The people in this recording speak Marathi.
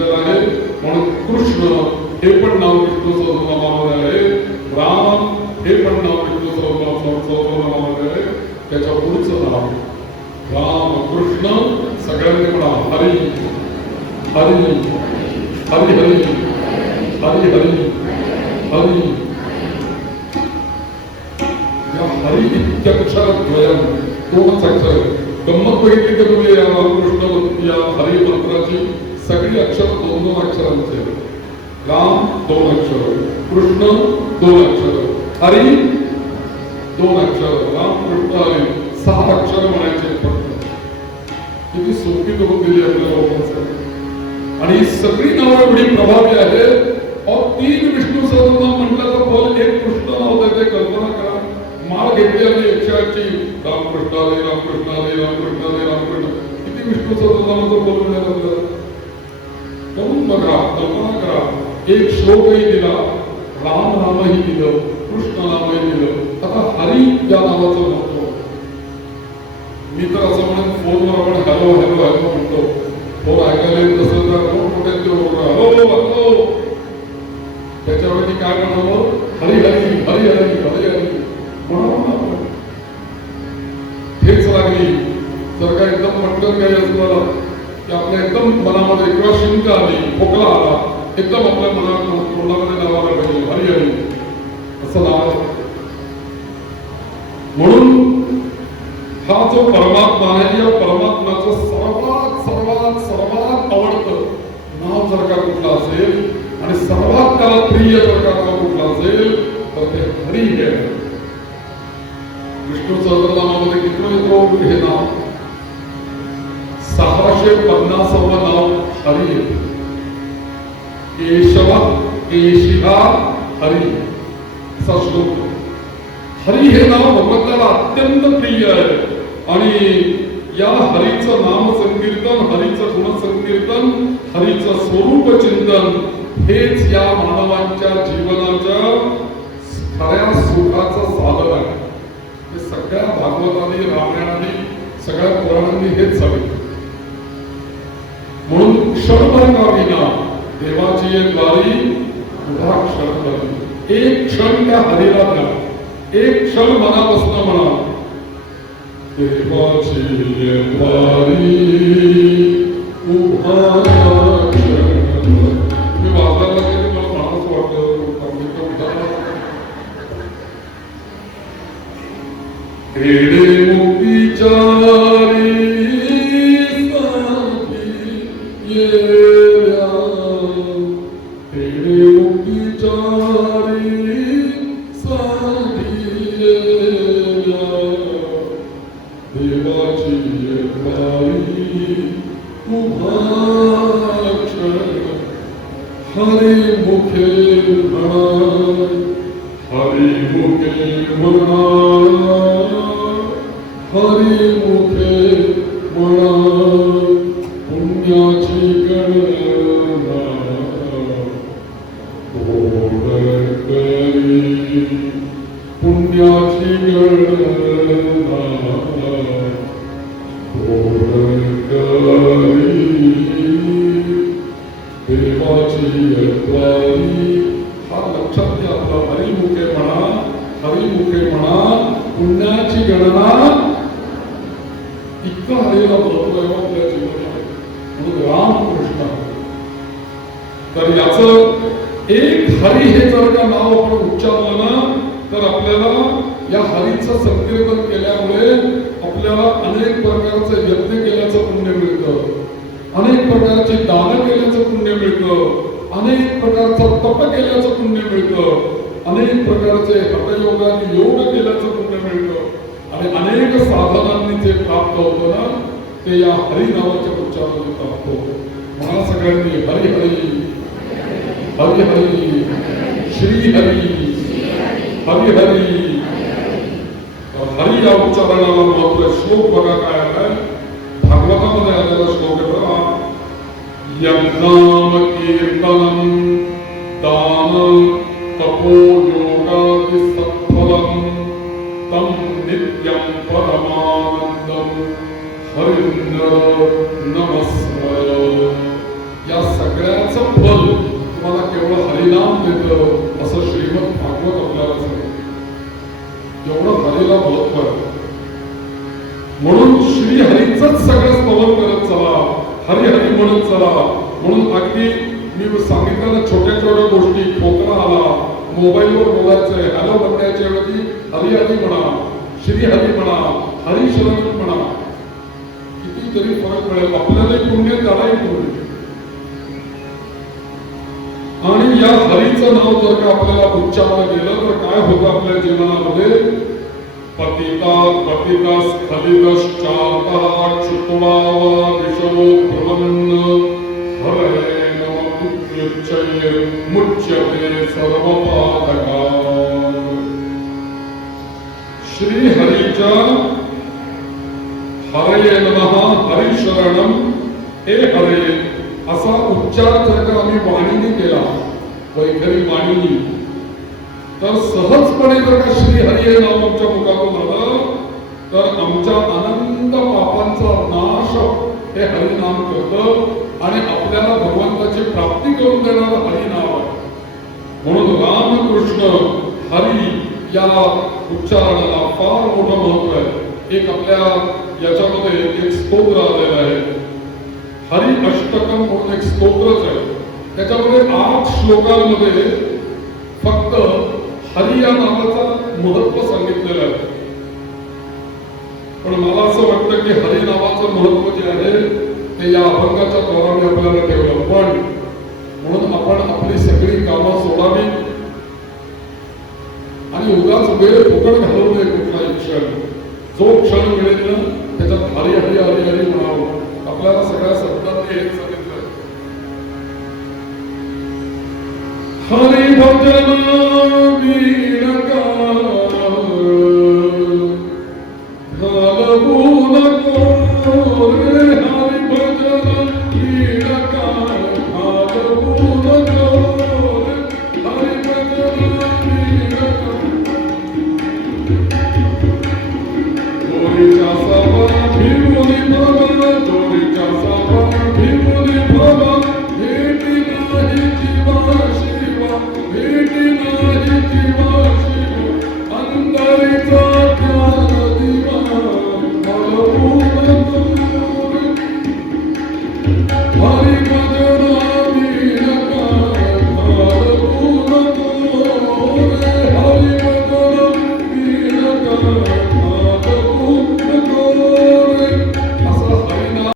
सांगितलेलं आहे. म्हणून कृष्ण हे पण नाव विष्णू सहस्रनामामध्ये आहे, राम हे पण नाव विष्णू सहस्रनामामध्ये आहे. त्याच्या पुढचं नाव राम कृष्ण सगळ्यांनी म्हणा हरी हरी हरी हरी हरी हरी हरी. या हरी इत्यक्षरद्वयम् दोनच अक्षर. गंमत बघितली का तुम्ही या रामकृष्ण या हरी मंत्राची सगळी अक्षर दोन दोन अक्षरांचे. राम 2 अक्षर, कृष्ण 2 अक्षर, हरी 2 अक्षर. राम कृष्ण हरी 6 अक्षर म्हणायचे फक्त. किती सोपी करून दिली आपल्या लोकांसाठी. आणि सगळी नावं एवढी प्रभावी आहेत. 3 विष्णू सहस्रनाम म्हटलं तर बोल एक कृष्ण नाव देते. कल्पना करा, माळ घेतली आणि 108 ची रामकृष्ण हरी रामकृष्ण हरी रामकृष्ण हरी रामकृष्ण. किती विष्णू सहस्रनामाचं बोलून आपल्याला करून बघा, कल्पना करा. एक श्लोकही दिला, राम नामही दिलं, कृष्ण नामही दिलं. आता हरी या नावाचं महत्व. मी तर असं म्हणून फोनवर आपण हॅलो हॅलो हॅलो म्हणतो. फोन ऐकायला येत नसेल तर मोठे हॅलो हॅलो. त्याच्यावरती काय म्हणावं? हरी हरी हरी हरी हरी हरी म्हणावं. हेच लागली जर का एकदम पटकन काही असं की आपल्या एकदम मनामध्ये किंवा शिंक आली, खोकला आला, एकदम आपल्या मनात तोंडामध्ये नावाला पाहिजे हरी हरी असं नाव. म्हणून हा जो परमात्मा आहे, या परमात्म्याचं सर्वात सर्वात सर्वात आवडतं नाव जर का कुठलं असेल आणि सर्वात त्याला प्रिय जर का कुठलं असेल तर ते हरी हे. विष्णू सहस्रनामामध्ये किती येतो हे नाव? 650व नाव हरी आहे. केशव केशिहा हरी असा श्लोक. हरी हे नाव भगवंताला अत्यंत प्रिय आहे. आणि या हरीचं नाम संकीर्तन, हरीचं गुणसंकीर्तन, हरीचं स्वरूप चिंतन हेच या मानवांच्या जीवनाच्या खऱ्या सुखाचं साधन आहे. हे सगळ्या भागवतांनी, रामायणाने, सगळ्या पुराणांनी हेच सांगितलं. म्हणून क्षणभर का विना देवाची एक वारी उभा क्षण. एक क्षण त्या हरीला द्या, एक क्षण मनापासून म्हणा देवाची एक वारी उभा क्षण. तुम्ही वाचायला गेले मला माणूस वाटतं खेडे मुक्तीचारी हरि मुखे म्हणा, हरि मुखे म्हणा, हरि मुखे म्हणा पुण्याची गणना गोड करी, पुण्याची गणना गोड करी देवाची वारी. हा लक्षात घ्या. आपला हरिमुखे म्हणा, हरिमुखे म्हणा पुण्याची गणना. इतकं हरीला महत्व आहे आपल्या जीवनात. म्हणून रामकृष्ण. तर याच एक हरी हे जर का नाव आपण उच्चारलं ना तर आपल्याला या हरीचं संकीर्तन केल्यामुळे आपल्याला अनेक प्रकारचे यज्ञ केल्याचं पुण्य मिळतं, अनेक प्रकारची दान केल्याचं पुण्य मिळतं, अनेक प्रकारचं तप केल्याचं पुण्य मिळतं, अनेक प्रकारचे हठयोगाने योग केल्याचं पुण्य मिळतं आणि अनेक साधनांनी जे प्राप्त होतं ना ते या हरी नावाच्या उच्चाराने प्राप्त होतं. म्हणा सगळ्यांनी हरी हरी हरी हरी श्री हरी हरी हरी. हरी या उच्चारणाला महत्व. श्लोक बघा काय आहे. भागवतामध्ये आलेला श्लोक आहे बघा. यज्ञाम कीर्तनम दान तपो योगादि सत्फलम तम नित्यं परमानंदम हरिन्द्र नमस्कार. या सगळ्याचं फल तुम्हाला केवळ हरिनाम देतं असं श्रीमद भागवत आपल्याला सांगतं. एवढं हरीला महत्व आहे. म्हणून श्री हरीचंच सगळं स्तवन करत चला, हरी हरी म्हणत चला. म्हणून अगदी मी सांगितलं ना, छोट्या छोट्या गोष्टी, खोकला आला, मोबाईलवर बोलायचंय, हॅलो म्हणण्याच्या ऐवजी हरी हरी म्हणा, श्री हरी म्हणा, हरी शरण म्हणा. कितीतरी फरक मिळेल आपल्याला, पुण्य त्यालाही पुण्य. आणि या हरीचं नाव जर का आपल्याला उच्चारलं गेलं तर काय होतं आपल्या जीवनामध्ये? पतिता पतिता स्खलितश्चातः चुतुरावा विषमो भ्रमन् हरे नमः उच्चये मुच्यते सर्वपातका. श्री हरीच्या हरये नमः, हरी शरणम, हे हरे असा उच्चार जर का आम्ही वाणीने केला, वैखरी वाणीने, तर सहजपणे जर का श्री हरी हे नाव आमच्या मुखातून आलं तर आमच्या अनंत पापांचा नाश हे हरिनाम करतं आणि आपल्याला भगवंताची प्राप्ती करून देणारं हरिनाम आहे. म्हणून रामकृष्ण हरी या उच्चारणाला फार मोठं महत्व आहे. एक आपल्या याच्यामध्ये एक स्तोत्र आलेलं आहे, हरी अष्टकम म्हणून एक स्तोत्रच आहे. त्याच्यामध्ये 8 श्लोकांमध्ये फक्त हरी या नावाचं महत्व सांगितलेलं आहे. पण मला असं वाटतं की हरी नावाचं महत्व जे आहे ते या अभंगाच्या द्वाराने आपल्याला ठेवलं. पण म्हणून आपण आपली सगळी कामं सोडावी आणि उगाच वेळ फुकट घालवू नये. कुठलाही क्षण, जो क्षण मिळेल ना त्याच्यात हरी हरी हरी हरी म्हणावं. आपल्याला सगळ्या शब्दांनी हेच सांगितलं, हरी भजन वीणका घालवू नको रे, हरी भजन वीणका घालवू नको रे, हरी भजन वीणका. दोरीच्या सावा भिवूनी भवा, दोरीच्या सावा भिवूनी भवा, भेटी नाही जीवा शिवा, भेटी नाही जीवा शिवा, अंतरीचा ज्ञान दिवा घालवू नको रे.